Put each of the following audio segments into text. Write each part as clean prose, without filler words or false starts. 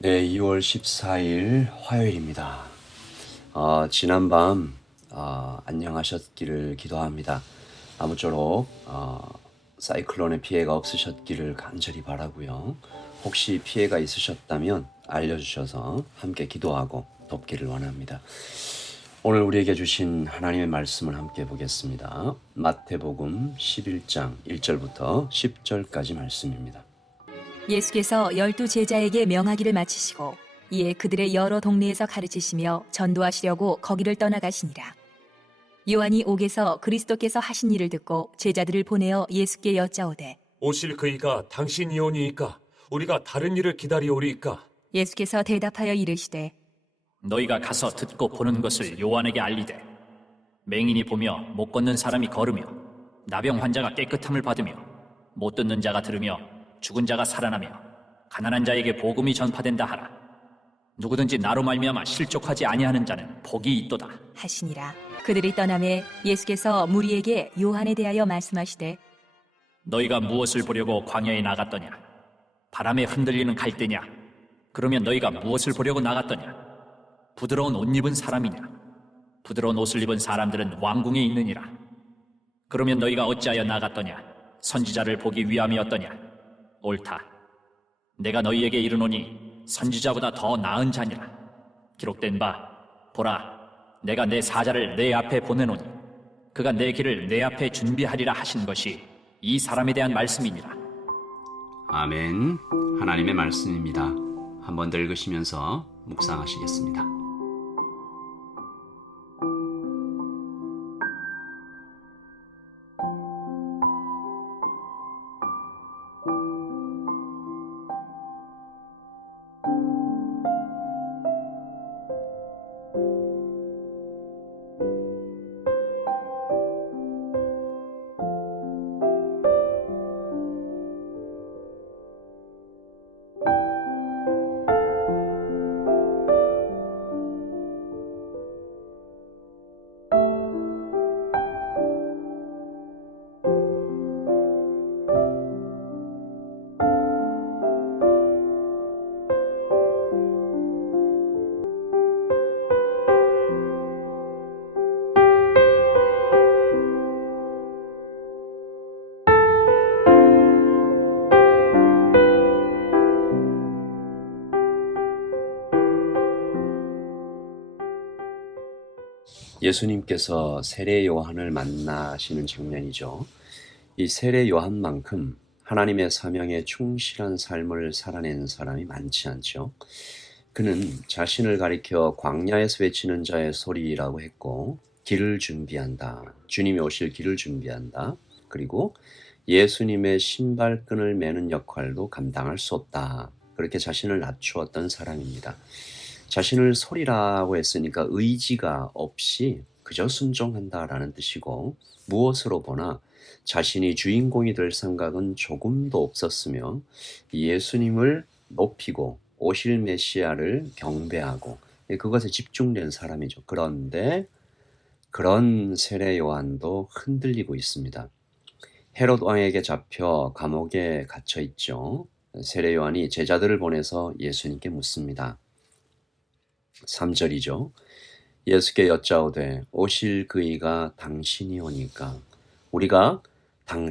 네, 2월 14일 화요일입니다. 지난밤 안녕하셨기를 기도합니다. 아무쪼록 사이클론의 피해가 없으셨기를 간절히 바라고요. 혹시 피해가 있으셨다면 알려주셔서 함께 기도하고 돕기를 원합니다. 오늘 우리에게 주신 하나님의 말씀을 함께 보겠습니다. 마태복음 11장 1절부터 10절까지 말씀입니다. 예수께서 12제자에게 명하기를 마치시고 이에 그들의 여러 동네에서 가르치시며 전도하시려고 거기를 떠나가시니라. 요한이 옥에서 그리스도께서 하신 일을 듣고 제자들을 보내어 예수께 여짜오되 오실 그이가 당신이오니이까 우리가 다른 일을 기다리오리이까. 예수께서 대답하여 이르시되 너희가 가서 듣고 보는 것을 요한에게 알리되 맹인이 보며 못 걷는 사람이 걸으며 나병 환자가 깨끗함을 받으며 못 듣는 자가 들으며 죽은 자가 살아나며 가난한 자에게 복음이 전파된다 하라. 누구든지 나로 말미암아 실족하지 아니하는 자는 복이 있도다 하시니라. 그들이 떠나매 예수께서 무리에게 요한에 대하여 말씀하시되 너희가 무엇을 보려고 광야에 나갔더냐? 바람에 흔들리는 갈대냐? 그러면 너희가 무엇을 보려고 나갔더냐? 부드러운 옷 입은 사람이냐? 부드러운 옷을 입은 사람들은 왕궁에 있느니라. 그러면 너희가 어찌하여 나갔더냐? 선지자를 보기 위함이었더냐? 옳다. 내가 너희에게 이르노니 선지자보다 더 나은 자니라. 기록된 바 보라, 내가 내 사자를 내 앞에 보내노니 그가 내 길을 내 앞에 준비하리라 하신 것이 이 사람에 대한 말씀이니라. 아멘. 하나님의 말씀입니다. 한번 더 읽으시면서 묵상하시겠습니다. 예수님께서 세례 요한을 만나시는 장면이죠. 이 세례 요한만큼 하나님의 사명에 충실한 삶을 살아낸 사람이 많지 않죠. 그는 자신을 가리켜 광야에서 외치는 자의 소리라고 했고, 길을 준비한다. 주님이 오실 길을 준비한다. 그리고 예수님의 신발끈을 매는 역할도 감당할 수 없다. 그렇게 자신을 낮추었던 사람입니다. 자신을 소리라고 했으니까 의지가 없이 그저 순종한다라는 뜻이고, 무엇으로 보나 자신이 주인공이 될 생각은 조금도 없었으며 예수님을 높이고 오실 메시아를 경배하고 그것에 집중된 사람이죠. 그런데 그런 세례 요한도 흔들리고 있습니다. 헤롯 왕에게 잡혀 감옥에 갇혀 있죠. 세례 요한이 제자들을 보내서 예수님께 묻습니다. 3절이죠. 예수께 여짜오되 오실 그이가 당신이오니까 우리가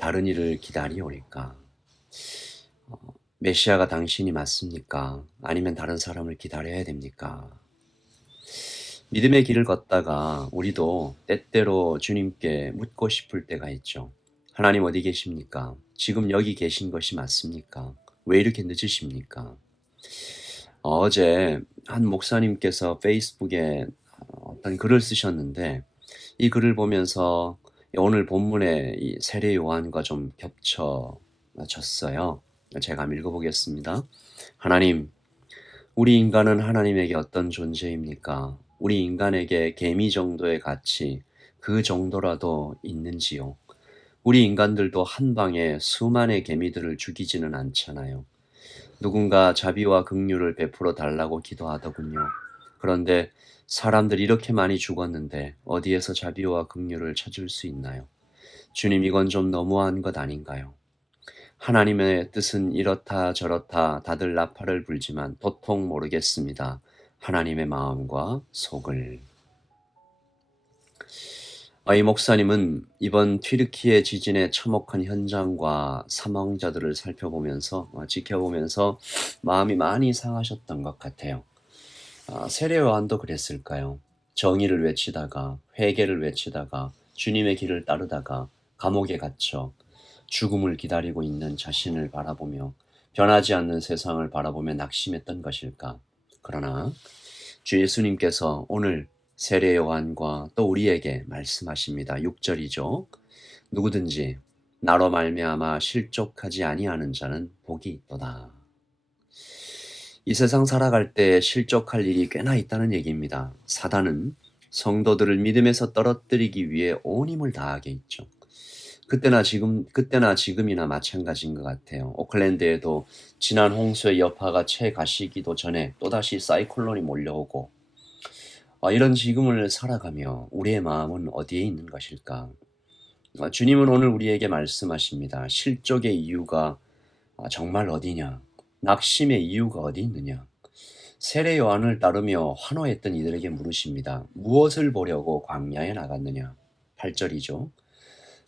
다른 일을 기다리오니까. 메시아가 당신이 맞습니까? 아니면 다른 사람을 기다려야 됩니까? 믿음의 길을 걷다가 우리도 때때로 주님께 묻고 싶을 때가 있죠. 하나님 어디 계십니까? 지금 여기 계신 것이 맞습니까? 왜 이렇게 늦으십니까? 어제 한 목사님께서 페이스북에 어떤 글을 쓰셨는데, 이 글을 보면서 오늘 본문의 이 세례 요한과 좀 겹쳐졌어요. 제가 한번 읽어보겠습니다. 하나님, 우리 인간은 하나님에게 어떤 존재입니까? 우리 인간에게 개미 정도의 가치, 그 정도라도 있는지요? 우리 인간들도 한 방에 수만의 개미들을 죽이지는 않잖아요. 누군가 자비와 긍휼을 베풀어 달라고 기도하더군요. 그런데 사람들이 이렇게 많이 죽었는데 어디에서 자비와 긍휼을 찾을 수 있나요? 주님, 이건 좀 너무한 것 아닌가요? 하나님의 뜻은 이렇다 저렇다 다들 나팔을 불지만 도통 모르겠습니다. 하나님의 마음과 속을. 이 목사님은 이번 튀르키예 지진의 참혹한 현장과 사망자들을 지켜보면서 마음이 많이 상하셨던 것 같아요. 세례 요한도 그랬을까요? 정의를 외치다가, 회개를 외치다가, 주님의 길을 따르다가 감옥에 갇혀 죽음을 기다리고 있는 자신을 바라보며 변하지 않는 세상을 바라보며 낙심했던 것일까? 그러나 주 예수님께서 오늘 세례 요한과 또 우리에게 말씀하십니다. 6절이죠. 누구든지 나로 말미암아 실족하지 아니하는 자는 복이 있도다. 이 세상 살아갈 때 실족할 일이 꽤나 있다는 얘기입니다. 사단은 성도들을 믿음에서 떨어뜨리기 위해 온 힘을 다하게 있죠. 그때나 지금이나 마찬가지인 것 같아요. 오클랜드에도 지난 홍수의 여파가 채 가시기도 전에 또다시 사이클론이 몰려오고, 이런 지금을 살아가며 우리의 마음은 어디에 있는 것일까? 주님은 오늘 우리에게 말씀하십니다. 실족의 이유가 정말 어디냐? 낙심의 이유가 어디 있느냐? 세례 요한을 따르며 환호했던 이들에게 물으십니다. 무엇을 보려고 광야에 나갔느냐? 8절이죠.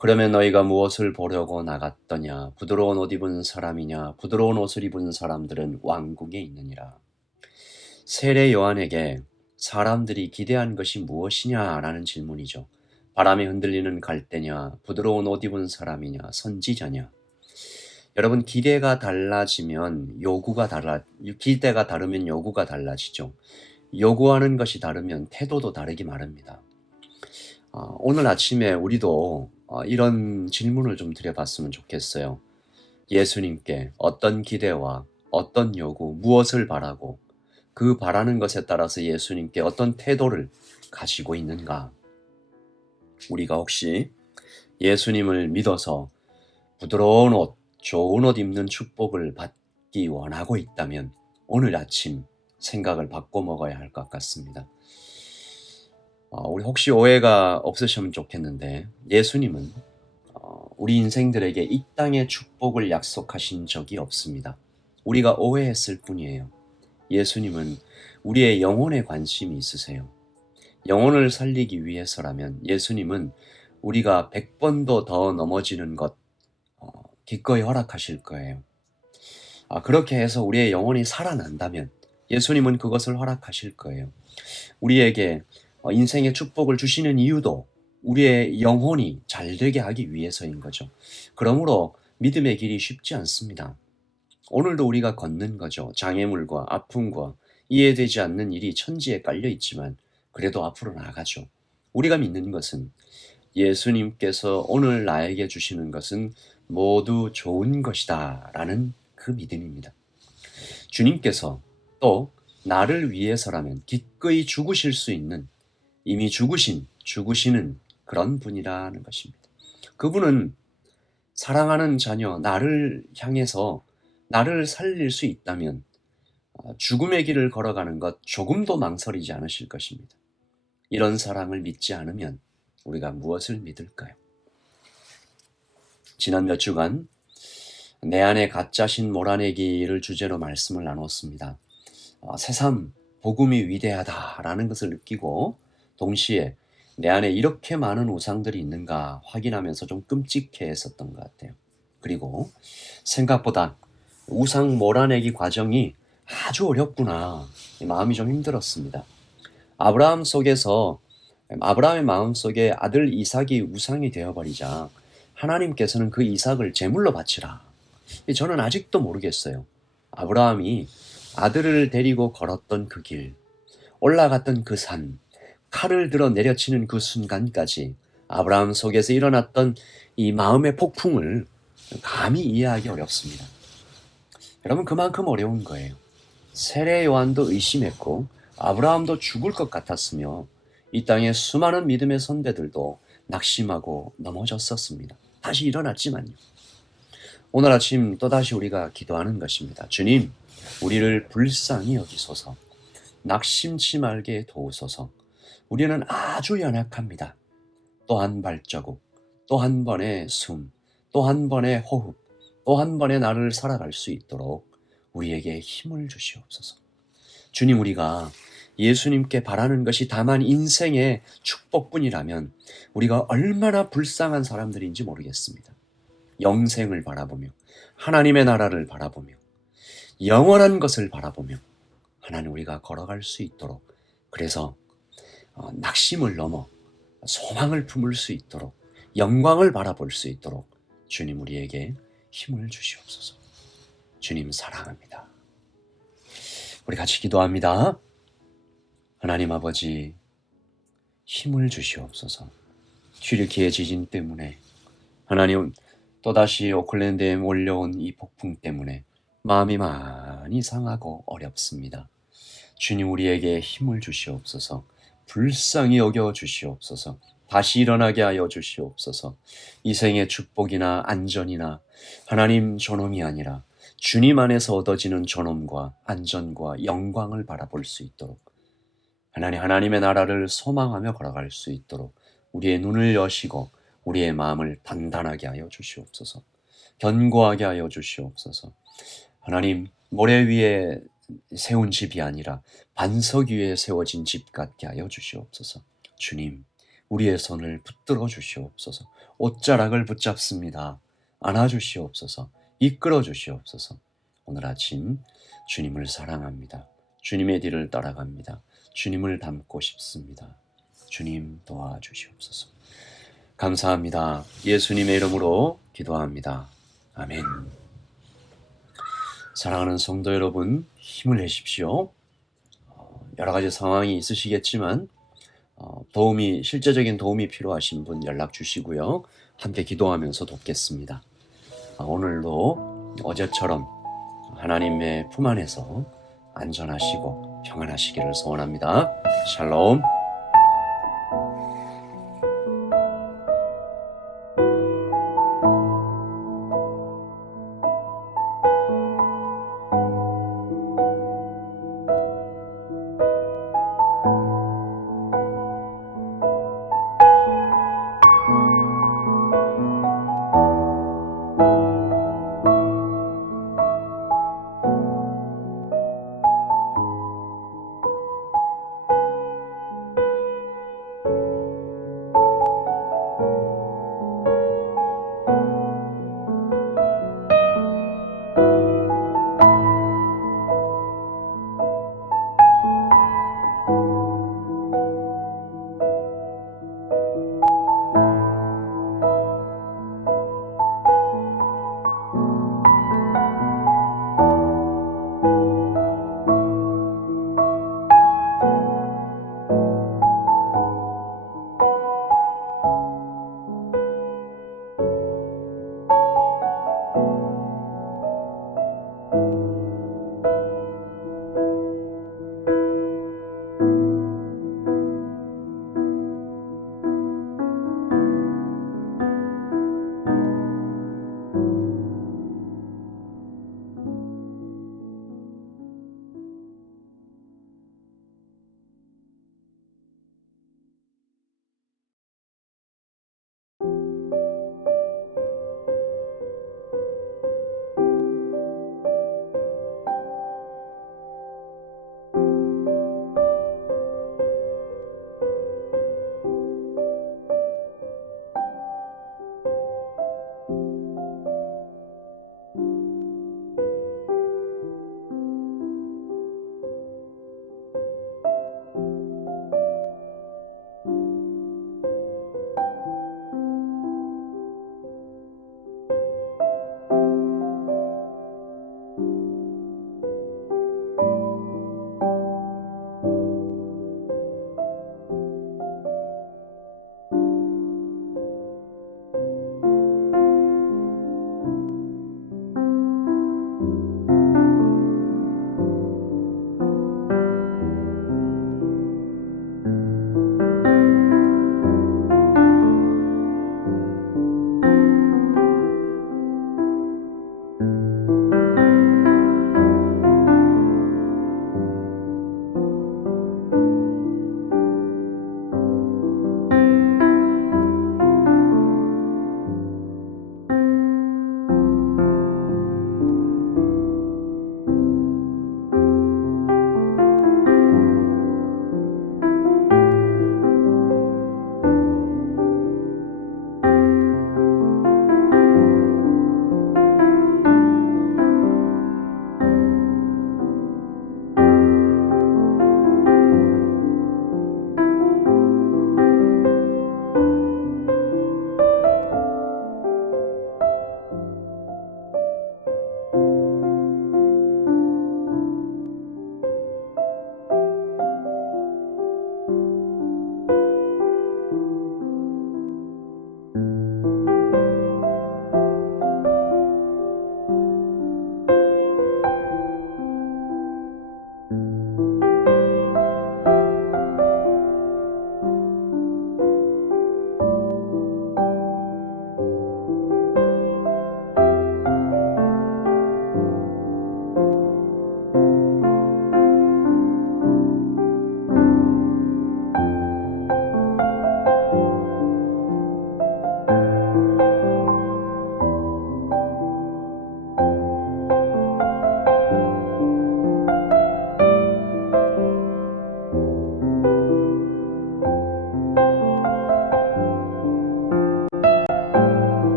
그러면 너희가 무엇을 보려고 나갔더냐? 부드러운 옷 입은 사람이냐? 부드러운 옷을 입은 사람들은 왕궁에 있느니라. 세례 요한에게 사람들이 기대한 것이 무엇이냐라는 질문이죠. 바람에 흔들리는 갈대냐? 부드러운 옷 입은 사람이냐? 선지자냐? 여러분, 기대가 다르면 요구가 달라지죠. 요구하는 것이 다르면 태도도 다르기 마련입니다. 오늘 아침에 우리도 이런 질문을 좀 드려봤으면 좋겠어요. 예수님께 어떤 기대와 어떤 요구, 무엇을 바라고 그 바라는 것에 따라서 예수님께 어떤 태도를 가지고 있는가? 우리가 혹시 예수님을 믿어서 부드러운 옷, 좋은 옷 입는 축복을 받기 원하고 있다면 오늘 아침 생각을 바꿔 먹어야 할 것 같습니다. 우리 혹시 오해가 없으시면 좋겠는데 예수님은 우리 인생들에게 이 땅의 축복을 약속하신 적이 없습니다. 우리가 오해했을 뿐이에요. 예수님은 우리의 영혼에 관심이 있으세요. 영혼을 살리기 위해서라면 예수님은 우리가 100번도 더 넘어지는 것 기꺼이 허락하실 거예요. 그렇게 해서 우리의 영혼이 살아난다면 예수님은 그것을 허락하실 거예요. 우리에게 인생의 축복을 주시는 이유도 우리의 영혼이 잘 되게 하기 위해서인 거죠. 그러므로 믿음의 길이 쉽지 않습니다. 오늘도 우리가 걷는 거죠. 장애물과 아픔과 이해되지 않는 일이 천지에 깔려 있지만 그래도 앞으로 나아가죠. 우리가 믿는 것은 예수님께서 오늘 나에게 주시는 것은 모두 좋은 것이다 라는 그 믿음입니다. 주님께서 또 나를 위해서라면 기꺼이 죽으실 수 있는 이미 죽으시는 그런 분이라는 것입니다. 그분은 사랑하는 자녀 나를 향해서 나를 살릴 수 있다면 죽음의 길을 걸어가는 것 조금도 망설이지 않으실 것입니다. 이런 사랑을 믿지 않으면 우리가 무엇을 믿을까요? 지난 몇 주간 내 안에 가짜신 몰아내기를 주제로 말씀을 나눴습니다. 새삼 복음이 위대하다라는 것을 느끼고 동시에 내 안에 이렇게 많은 우상들이 있는가 확인하면서 좀 끔찍해 했었던 것 같아요. 그리고 생각보다 우상 몰아내기 과정이 아주 어렵구나. 마음이 좀 힘들었습니다. 아브라함의 마음속에 아들 이삭이 우상이 되어버리자 하나님께서는 그 이삭을 제물로 바치라. 저는 아직도 모르겠어요. 아브라함이 아들을 데리고 걸었던 그 길, 올라갔던 그 산, 칼을 들어 내려치는 그 순간까지 아브라함 속에서 일어났던 이 마음의 폭풍을 감히 이해하기 어렵습니다. 여러분, 그만큼 어려운 거예요. 세례 요한도 의심했고 아브라함도 죽을 것 같았으며 이 땅의 수많은 믿음의 선배들도 낙심하고 넘어졌었습니다. 다시 일어났지만요. 오늘 아침 또다시 우리가 기도하는 것입니다. 주님, 우리를 불쌍히 여기소서. 낙심치 말게 도우소서. 우리는 아주 연약합니다. 또 한 발자국, 또 한 번의 숨, 또 한 번의 호흡, 또 한 번의 날을 살아갈 수 있도록 우리에게 힘을 주시옵소서. 주님, 우리가 예수님께 바라는 것이 다만 인생의 축복뿐이라면 우리가 얼마나 불쌍한 사람들인지 모르겠습니다. 영생을 바라보며 하나님의 나라를 바라보며 영원한 것을 바라보며 하나님 우리가 걸어갈 수 있도록, 그래서 낙심을 넘어 소망을 품을 수 있도록, 영광을 바라볼 수 있도록 주님 우리에게 힘을 주시옵소서. 주님 사랑합니다. 우리 같이 기도합니다. 하나님 아버지, 힘을 주시옵소서. 튀르키예 지진 때문에, 하나님 또다시 오클랜드에 몰려온 이 폭풍 때문에 마음이 많이 상하고 어렵습니다. 주님 우리에게 힘을 주시옵소서. 불쌍히 여겨 주시옵소서. 다시 일어나게 하여 주시옵소서. 이 생의 축복이나 안전이나 하나님 존엄이 아니라 주님 안에서 얻어지는 존엄과 안전과 영광을 바라볼 수 있도록, 하나님의 나라를 소망하며 걸어갈 수 있도록 우리의 눈을 여시고 우리의 마음을 단단하게 하여 주시옵소서. 견고하게 하여 주시옵소서. 하나님, 모래 위에 세운 집이 아니라 반석 위에 세워진 집 같게 하여 주시옵소서. 주님, 우리의 손을 붙들어 주시옵소서. 옷자락을 붙잡습니다. 안아주시옵소서. 이끌어 주시옵소서. 오늘 아침 주님을 사랑합니다. 주님의 뒤를 따라갑니다. 주님을 닮고 싶습니다. 주님 도와주시옵소서. 감사합니다. 예수님의 이름으로 기도합니다. 아멘. 사랑하는 성도 여러분, 힘을 내십시오. 여러 가지 상황이 있으시겠지만 실제적인 도움이 필요하신 분 연락 주시고요. 함께 기도하면서 돕겠습니다. 오늘도 어제처럼 하나님의 품 안에서 안전하시고 평안하시기를 소원합니다. 샬롬.